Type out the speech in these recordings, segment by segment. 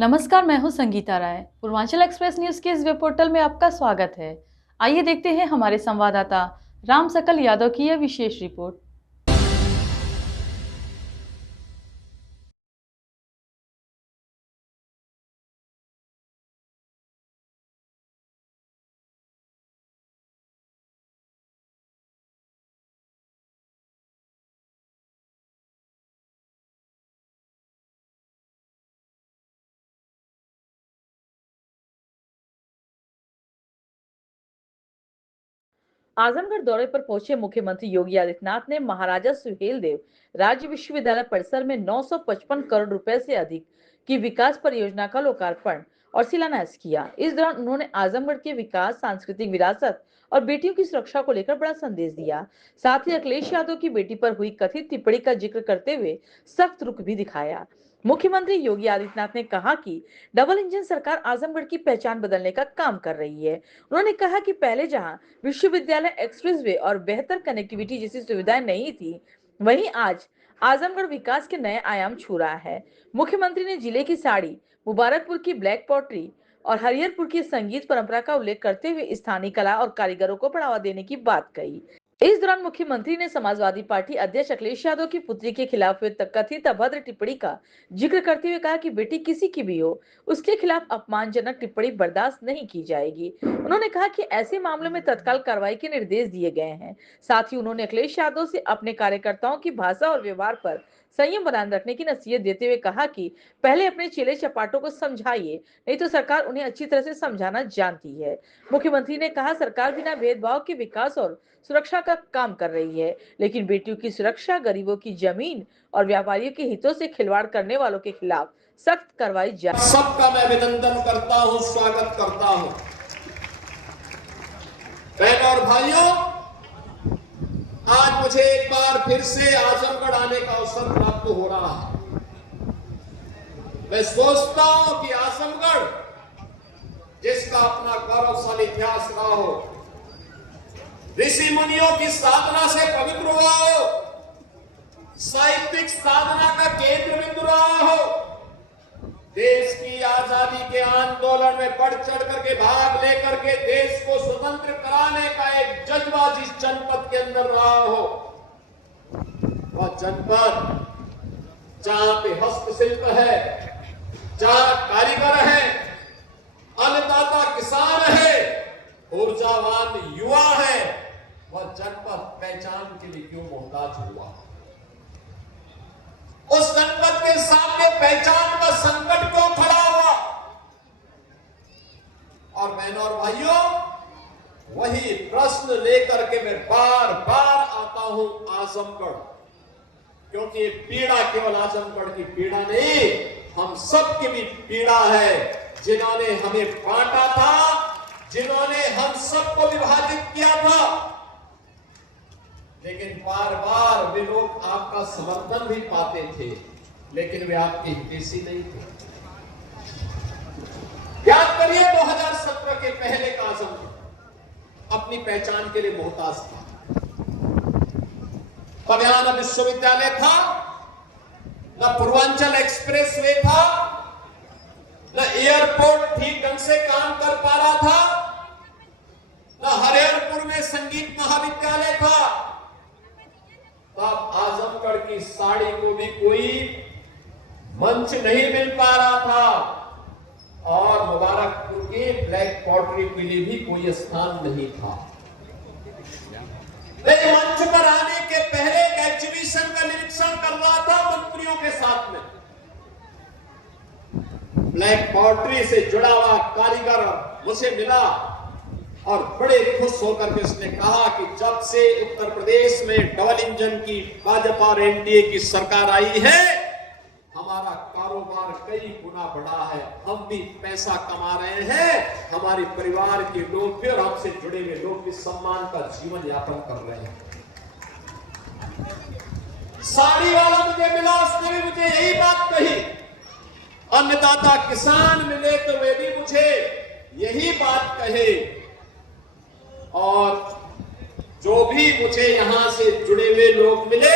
नमस्कार, मैं हूं संगीता राय। पूर्वांचल एक्सप्रेस न्यूज के इस वेब पोर्टल में आपका स्वागत है। आइए देखते हैं हमारे संवाददाता राम सकल यादव की यह विशेष रिपोर्ट। आजमगढ़ दौरे पर पहुंचे मुख्यमंत्री योगी आदित्यनाथ ने महाराजा सुहेलदेव राज्य विश्वविद्यालय परिसर में 955 करोड़ रुपए से अधिक की विकास परियोजना का लोकार्पण और शिलान्यास किया। इस दौरान उन्होंने आजमगढ़ के विकास, सांस्कृतिक विरासत और बेटियों की सुरक्षा को लेकर बड़ा संदेश दिया। साथ ही अखिलेश यादव की बेटी पर हुई कथित टिप्पणी का जिक्र करते हुए सख्त रुख भी दिखाया। मुख्यमंत्री योगी आदित्यनाथ ने कहा कि डबल इंजन सरकार आजमगढ़ की पहचान बदलने का काम कर रही है। उन्होंने कहा कि पहले जहां विश्वविद्यालय एक्सप्रेसवे और बेहतर कनेक्टिविटी जैसी सुविधाएं नहीं थी, वहीं आज आजमगढ़ विकास के नए आयाम छू रहा है। मुख्यमंत्री ने जिले की साड़ी, मुबारकपुर की ब्लैक पॉटरी और हरिहरपुर की संगीत परंपरा का उल्लेख करते हुए स्थानीय कला और कारीगरों को बढ़ावा देने की बात कही। इस दौरान मुख्यमंत्री ने समाजवादी पार्टी अध्यक्ष अखिलेश यादव की पुत्री के खिलाफ हुए कथित अभद्र टिप्पणी का जिक्र करते हुए कहा कि बेटी किसी की भी हो, उसके खिलाफ अपमानजनक टिप्पणी बर्दाश्त नहीं की जाएगी। उन्होंने कहा कि ऐसे मामलों में तत्काल कार्रवाई के निर्देश दिए गए हैं। साथ ही उन्होंने अखिलेश यादव से अपने कार्यकर्ताओं की भाषा और व्यवहार पर संयम बनाए रखने की नसीहत देते हुए कहा कि पहले अपने चेले चपाटों को समझाइए, नहीं तो सरकार उन्हें अच्छी तरह से समझाना जानती है। मुख्यमंत्री ने कहा, सरकार बिना भेदभाव के विकास और सुरक्षा का काम कर रही है, लेकिन बेटियों की सुरक्षा, गरीबों की जमीन और व्यापारियों के हितों से खिलवाड़ करने वालों के खिलाफ सख्त कार्रवाई जाए। सबका मैं अभिनंदन करता हूं, स्वागत करता हूं। बहनों और भाइयों, आज मुझे एक बार फिर से आजमगढ़ आने का अवसर प्राप्त हो रहा है। मैं सोचता हूं कि आजमगढ़, जिसका अपना गौरवशाली इतिहास रहा हो, ऋषि मुनियों की साधना से पवित्र हुआ हो, साहित्यिक साधना का केंद्र बिंदु रहा हो, देश की आजादी के आंदोलन में बढ़ चढ़ करके भाग लेकर के देश को स्वतंत्र कराने का एक जज्बा जिस जनपद के अंदर रहा हो, वह जनपद जहां पे हस्तशिल्प है, जहां कारीगर है, अन्नदाता किसान है, ऊर्जावान युवा है, वह जनपद पहचान के लिए क्यों मोहताज हुआ? उस जनपद के सामने पहचान का संकट क्यों खड़ा हुआ? और बहनों और भाइयों, वही प्रश्न लेकर के मैं बार बार आता हूं आजमगढ़, क्योंकि पीड़ा केवल आजमगढ़ की पीड़ा नहीं, हम सबकी भी पीड़ा है। जिन्होंने हमें बांटा था, जिन्होंने हम सबको विभाजित किया था, लेकिन बार बार वे लोग आपका समर्थन भी पाते थे, लेकिन वे आपके हितैषी नहीं थे। याद करिए 2017 के पहले का आजमगढ़ अपनी पहचान के लिए मोहताज था। तब यहां न विश्वविद्यालय था, न पूर्वांचल एक्सप्रेसवे था, न एयरपोर्ट ठीक ढंग से काम कर पा रहा था, न हरिहरपुर में संगीत महाविद्यालय था। तब आजमगढ़ की साड़ी को भी कोई मंच नहीं मिल पा रहा था और मुबारकपुर के ब्लैक पॉटरी के लिए भी कोई स्थान नहीं था। लेकिन मंच पर आने के पहले एक एग्जीबिशन का निरीक्षण कर रहा था मंत्रियों के साथ में। ब्लैक पॉटरी से जुड़ा हुआ कारीगर मुझे मिला और बड़े खुश होकर के उसने कहा कि जब से उत्तर प्रदेश में डबल इंजन की भाजपा और एनडीए की सरकार आई है, हमारा कारोबार कई गुना बढ़ा है, हम भी पैसा कमा रहे हैं, हमारे परिवार के लोग भी और हमसे जुड़े हुए लोग भी सम्मान का जीवन यापन कर रहे हैं। साड़ी वाला मुझे मिला, उसने भी मुझे यही बात कही। अन्नदाता किसान मिले तो वे भी मुझे यही बात कहे। और जो भी मुझे यहां से जुड़े हुए लोग मिले,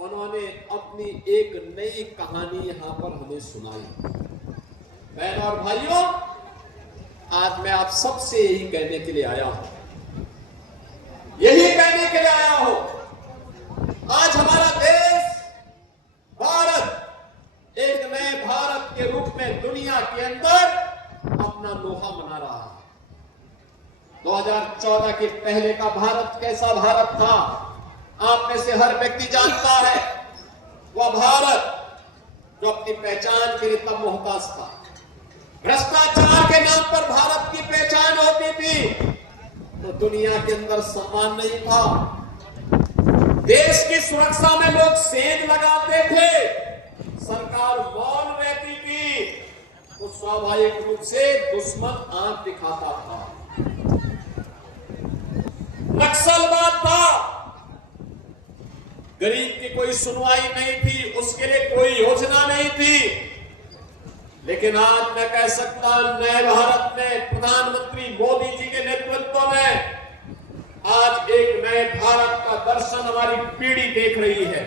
उन्होंने अपनी एक नई कहानी यहां पर हमें सुनाई। बहनों और भाइयों, आज मैं आप सबसे यही कहने के लिए आया हूं, आज हमारा देश भारत एक नए भारत के रूप में दुनिया के अंदर अपना लोहा मना रहा है। 2014 के पहले का भारत कैसा भारत था, आप में से हर व्यक्ति जानता है। वह भारत जो अपनी पहचान के लिए तब मोहताज था। भ्रष्टाचार के नाम पर भारत की पहचान होती थी तो दुनिया के अंदर सम्मान नहीं था। देश की सुरक्षा में लोग सेंध लगाते थे, सरकार मौन रहती थी, तो स्वाभाविक रूप से दुश्मन आंख दिखाता था। नक्सलवाद था, गरीब की कोई सुनवाई नहीं थी, उसके लिए कोई योजना नहीं थी। लेकिन आज मैं कह सकता हूं, नए भारत में प्रधानमंत्री मोदी जी के नेतृत्व में आज एक नए भारत का दर्शन हमारी पीढ़ी देख रही है।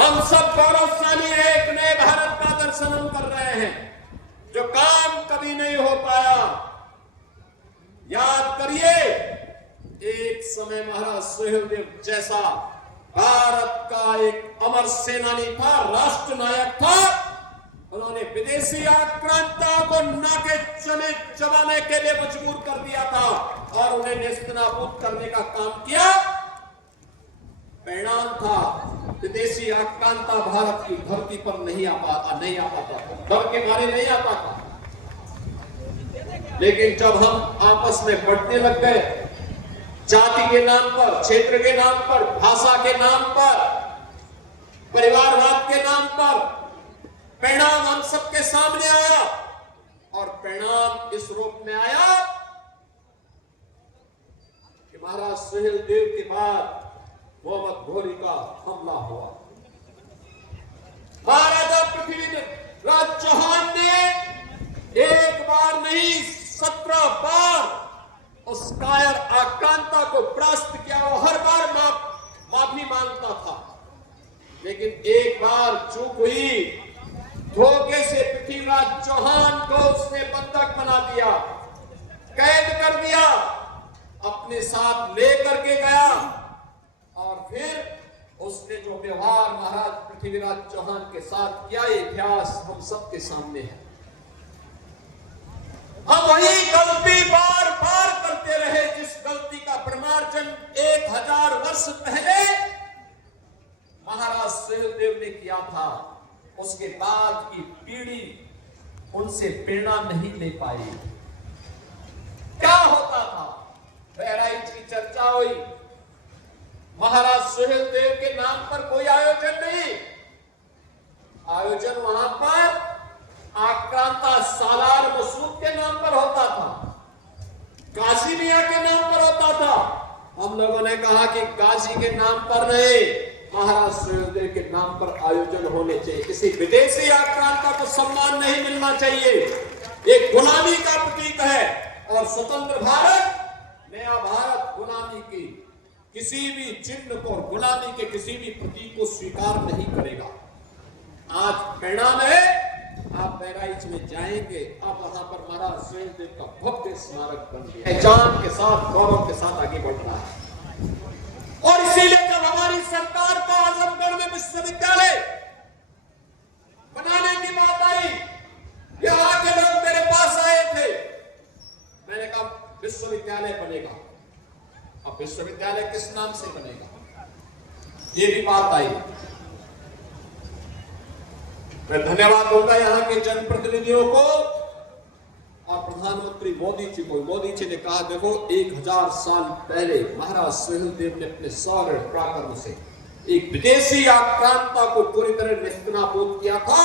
हम सब गौरवशाली है, एक नए भारत का दर्शन हम कर रहे हैं, जो काम कभी नहीं हो पाया। याद करिए, एक समय महाराज सुहेलदेव जैसा भारत का एक अमर सेनानी था, राष्ट्र नायक था। उन्होंने विदेशी आक्रांता को नाके चबाने के लिए मजबूर कर दिया था और उन्हें नेस्तनाबूद करने का काम किया। परिणाम था, विदेशी आक्रांता भारत की धरती पर नहीं आ पाता था, डर के मारे नहीं आता था। लेकिन जब हम आपस में बढ़ने लग गए, जाति के नाम पर, क्षेत्र के नाम पर, भाषा के नाम पर, परिवारवाद के नाम पर, परिणाम हम सबके सामने आया और परिणाम इस रूप में आया कि महाराज सुहेलदेव के बाद मोहम्मद घोरी का हमला हुआ। महाराजा पृथ्वीराज चौहान ने एक बार नहीं 17 बार उस कायर आक्रांता को परास्त किया। वो हर बार माफी मांगता था, लेकिन एक बार चूक हुई, धोखे से पृथ्वीराज चौहान को उसने बंधक बना दिया, कैद कर दिया, अपने साथ लेकर के गया और फिर उसने जो व्यवहार महाराज पृथ्वीराज चौहान के साथ किया, ये इतिहास हम सबके सामने है। हम वही गलती बार बार करते रहे जिस गलती का प्रमार्जन 1000 वर्ष पहले महाराज सुहेलदेव ने किया था। उसके बाद की पीढ़ी उनसे प्रेरणा नहीं ले पाई। क्या होता था, बहराइच की चर्चा हुई, महाराज सुहेलदेव के नाम पर कोई आयोजन नहीं, आयोजन वहां पर आक्रांता सालार मसूद के नाम पर होता था, काशी मियां के नाम पर होता था। हम लोगों ने कहा कि काशी के नाम पर नहीं, महाराज सुहेलदेव के नाम पर आयोजन होने चाहिए। किसी विदेशी आक्रांता को सम्मान नहीं मिलना चाहिए। एक गुलामी का प्रतीक है और स्वतंत्र भारत, नया भारत गुलामी की किसी भी चिन्ह को, गुलामी के किसी भी प्रतीक को स्वीकार नहीं करेगा। आज परिणाम है, आप बहराइच में जाएंगे, अब वहां पर महाराज सुहेलदेव का भव्य स्मारक बन गया, पहचान के साथ, गौरव के साथ आगे बढ़ रहा है। और इसीलिए जब हमारी सरकार को आजमगढ़ में विश्वविद्यालय बनाने की बात आई, यहाँ के लोग मेरे पास आए थे, मैंने कहा विश्वविद्यालय बनेगा। अब विश्वविद्यालय किस नाम से बनेगा, ये भी बात आई। मैं धन्यवाद दूंगा यहाँ के जनप्रतिनिधियों को और प्रधानमंत्री मोदी जी को। मोदी जी ने कहा, देखो 1000 साल पहले महाराज सुहेलदेव ने अपने शौर्य पराक्रम से एक विदेशी आक्रांता को पूरी तरह नेस्तनाबूद किया था।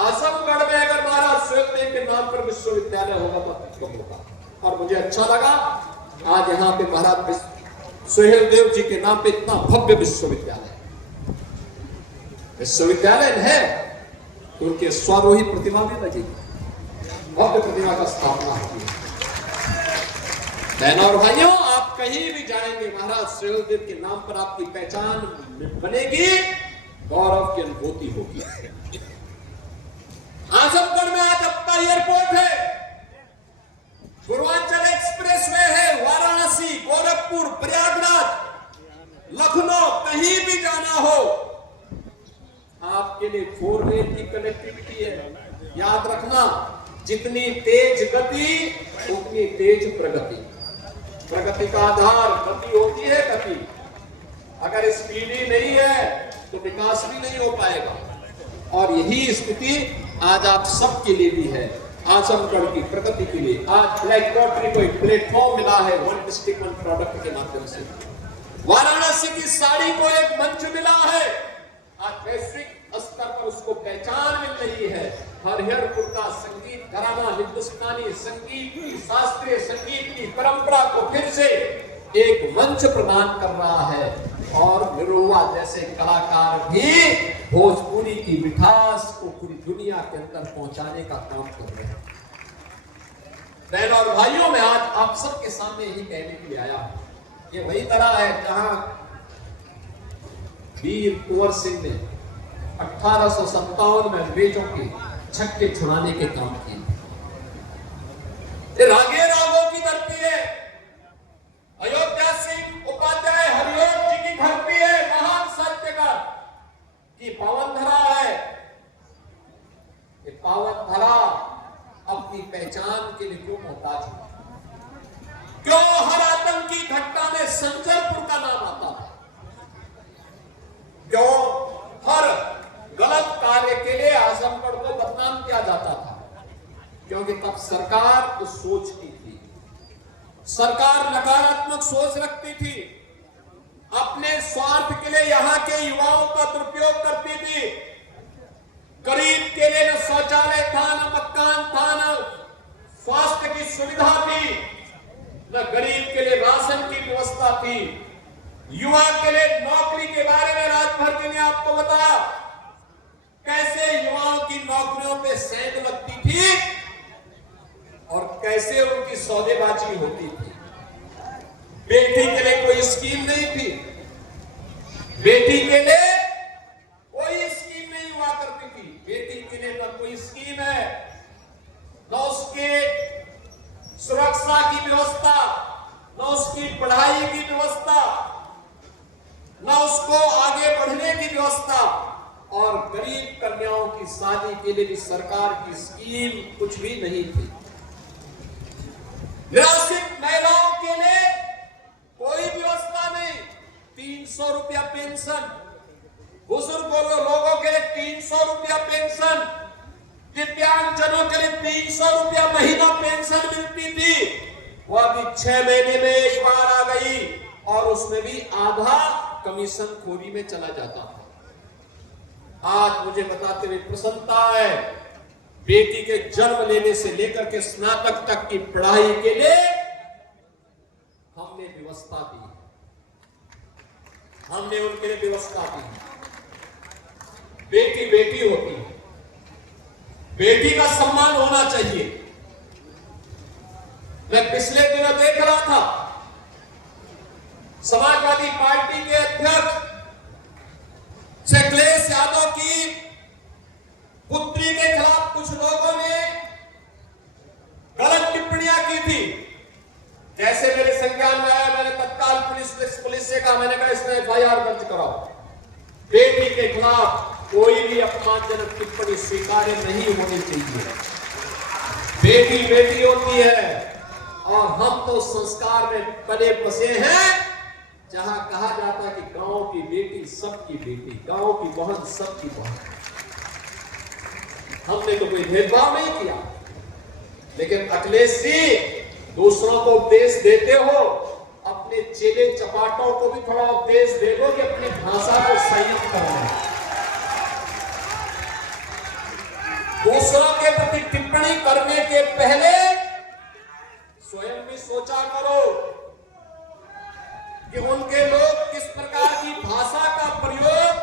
आजमगढ़ में अगर महाराज सुहेलदेव के नाम पर विश्वविद्यालय होगा तो अच्छा होगा। और मुझे अच्छा लगा आज यहाँ पे महाराज सुहेलदेव जी के नाम पे इतना भव्य विश्वविद्यालय है, तो उनके स्वारोही प्रतिमा भी लगेगी, भव्य प्रतिमा का स्थापना होगी। बहनों और भाइयों, आप कहीं भी जाएंगे, महाराज सुहेलदेव के नाम पर आपकी पहचान बनेगी, गौरव की अनुभूति होगी। आजमगढ़ में आज अपना एयरपोर्ट है, याद रखना, जितनी तेज गति उतनी तेज प्रगति। प्रगति का आधार गति होती है। गति अगर स्पीड ही नहीं है तो विकास भी नहीं हो पाएगा। और यही स्थिति आज आप सबके लिए भी है, आजमगढ़ की प्रगति के लिए। आज ब्लैक लॉटरी को एक प्लेटफॉर्म मिला है वन डिस्ट्रिक्ट वन प्रोडक्ट के माध्यम से। वाराणसी की साड़ी को एक मंच मिला है। आज वैश्विक स्तर पर उसको पहचान मिल रही है। हरिहरपुर का संगीत घराना हिंदुस्तानी संगीत की, शास्त्रीय संगीत की परंपरा को फिर से एक मंच प्रदान कर रहा है। और निरुआ जैसे कलाकार भी भोजपुरी की मिठास को पूरी दुनिया के अंदर पहुंचाने का काम कर रहे हैं। बहनों और भाइयों, मैं आज आप सबके सामने यही कहने के लिए आया हूं। ये वही तरह है जहां वीर कुंवर सिंह ने 1857 में अंग्रेजों के छक्के छुड़ाने के काम किए। रागे रागों की धरती है, अयोध्या सिंह उपाध्याय हरिओम जी की धरती है, महान साहित्यकार की पावन धरा है। ये पावन धरा अपनी पहचान के लिए क्यों मोहताज है? क्यों हर आतंकी घटना में संजरपुर का नाम आता है? क्यों हर गलत कार्य के लिए आजमगढ़ को बदनाम किया जाता था? क्योंकि तब सरकार तो सोचती थी, सरकार नकारात्मक सोच रखती थी, अपने स्वार्थ के लिए यहाँ के युवाओं का दुरुपयोग करती थी। गरीब के लिए न शौचालय था, न मकान था, न स्वास्थ्य की सुविधा थी, न गरीब के लिए राशन की व्यवस्था थी। युवा के लिए नौकरी के बारे में राजभर जी ने आपको बताया कैसे युवाओं की नौकरियों पे सेंध लगती थी और कैसे उनकी सौदेबाजी होती थी। बेटी के लिए कोई स्कीम नहीं थी, बेटी के लिए कोई स्कीम नहीं हुआ करती थी। बेटी के लिए न कोई स्कीम है, न उसके सुरक्षा की व्यवस्था, न उसकी पढ़ाई की व्यवस्था, न उसको आगे बढ़ने की व्यवस्था। और गरीब कन्याओं की शादी के लिए भी सरकार की स्कीम कुछ भी नहीं थी। निराश्रित महिलाओं के लिए कोई व्यवस्था नहीं। 300 रुपया पेंशन, बुजुर्ग लोगों के लिए 300 रुपया पेंशन, दिव्यांगजनों के लिए 300 रुपया महीना पेंशन मिलती थी। वो अभी 6 महीने में एक बार आ गई और उसमें भी आधा कमीशन खोरी में चला जाता था। आज मुझे बताते हुए प्रसन्नता है, बेटी के जन्म लेने से लेकर के स्नातक तक की पढ़ाई के लिए हमने व्यवस्था दी, हमने उनके लिए व्यवस्था दी। बेटी बेटी होती है, बेटी का सम्मान होना चाहिए। मैं पिछले दिनों देख रहा था, समाजवादी पार्टी के अध्यक्ष अखिलेश यादव की पुत्री के खिलाफ कुछ लोगों ने गलत टिप्पणियां की थी। जैसे मेरे संज्ञान में आया, मैंने तत्काल पुलिस से कहा, मैंने कहा इसमें FIR दर्ज कराओ। बेटी के खिलाफ कोई भी अपमानजनक टिप्पणी स्वीकार्य नहीं होनी चाहिए। बेटी बेटी होती है और हम तो संस्कार में पले बसे हैं जहां कहा जाता है कि गांव की बेटी सबकी बेटी, गांव की बहन सबकी बहन। हमने तो कोई भेदभाव नहीं किया, लेकिन अखिलेश जी दूसरों को उपदेश देते हो, अपने चेले चपाटों को भी थोड़ा उपदेश दे दो कि अपनी भाषा को संयम करना। दूसरों के प्रति टिप्पणी करने के पहले स्वयं भी सोचा करो कि उनके लोग किस प्रकार की भाषा का प्रयोग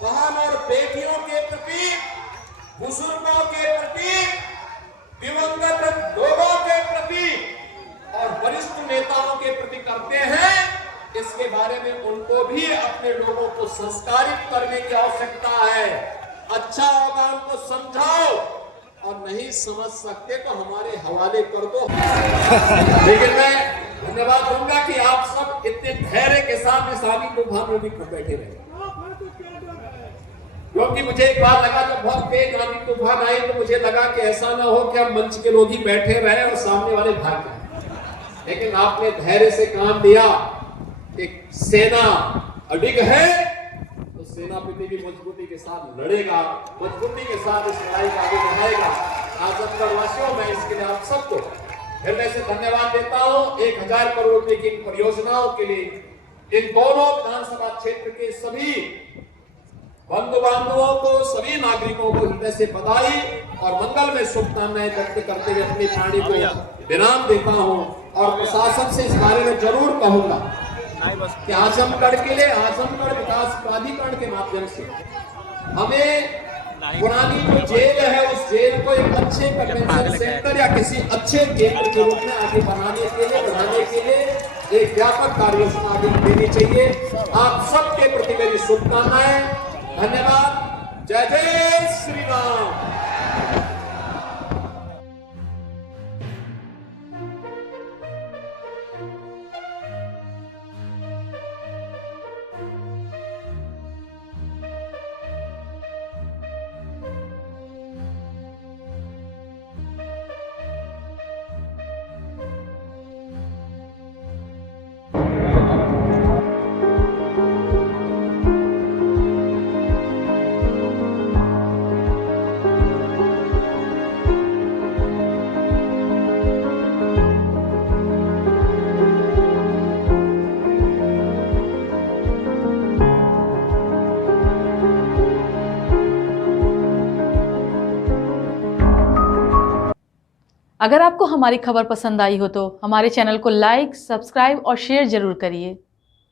बहन और बेटियों के प्रति, बुजुर्गों के प्रति, दिवंगत लोगों के प्रति और वरिष्ठ नेताओं के प्रति करते हैं। इसके बारे में उनको भी अपने लोगों को संस्कारित करने की आवश्यकता है। अच्छा होगा उनको समझाओ, और नहीं समझ सकते तो हमारे हवाले कर दो। लेकिन मैं धन्यवाद दूंगा कि आप सब इतने धैर्य के साथ इस आगे तूफान में भी बैठे रहे। क्योंकि मुझे एक बार लगा जब बहुत तेज आंधी तूफान आई तो मुझे लगा कि ऐसा ना हो कि हम मंच के लोग ही बैठे रहे और सामने वाले भाग जाए, लेकिन आपने धैर्य से काम लिया। एक सेना अडिग है तो सेनापति भी मजबूती के साथ लड़ेगा, मजबूती के साथ इस लड़ाई को आगे बढ़ाएगा। आजमगढ़ वासियों, मैं इसके लिए आप सबको हृदय से धन्यवाद देता हूं। 1000 करोड़ रुपए की इन परियोजनाओं के लिए इन दोनों विधानसभा क्षेत्र के सभी बंधु बांधवों को, सभी नागरिकों को हृदय से बधाई और मंगल में शुभकामनाएं व्यक्त करते हुए अपनी वाणी को विराम देता हूं। और प्रशासन से इस बारे में जरूर कहूंगा कि आजमगढ़ के लिए आजमगढ़ विकास प्राधिकरण के माध्यम से हमें पुरानी जो जेल है उस जेल को एक अच्छे कन्वेंशन सेंटर या किसी अच्छे केंद्र के रूप में आगे बढ़ाने के लिए एक व्यापक कार्य योजना आगे देनी चाहिए। आप सबके प्रति मेरी शुभकामनाएं, धन्यवाद। जय जय श्री राम। अगर आपको हमारी खबर पसंद आई हो तो हमारे चैनल को लाइक, सब्सक्राइब और शेयर जरूर करिए।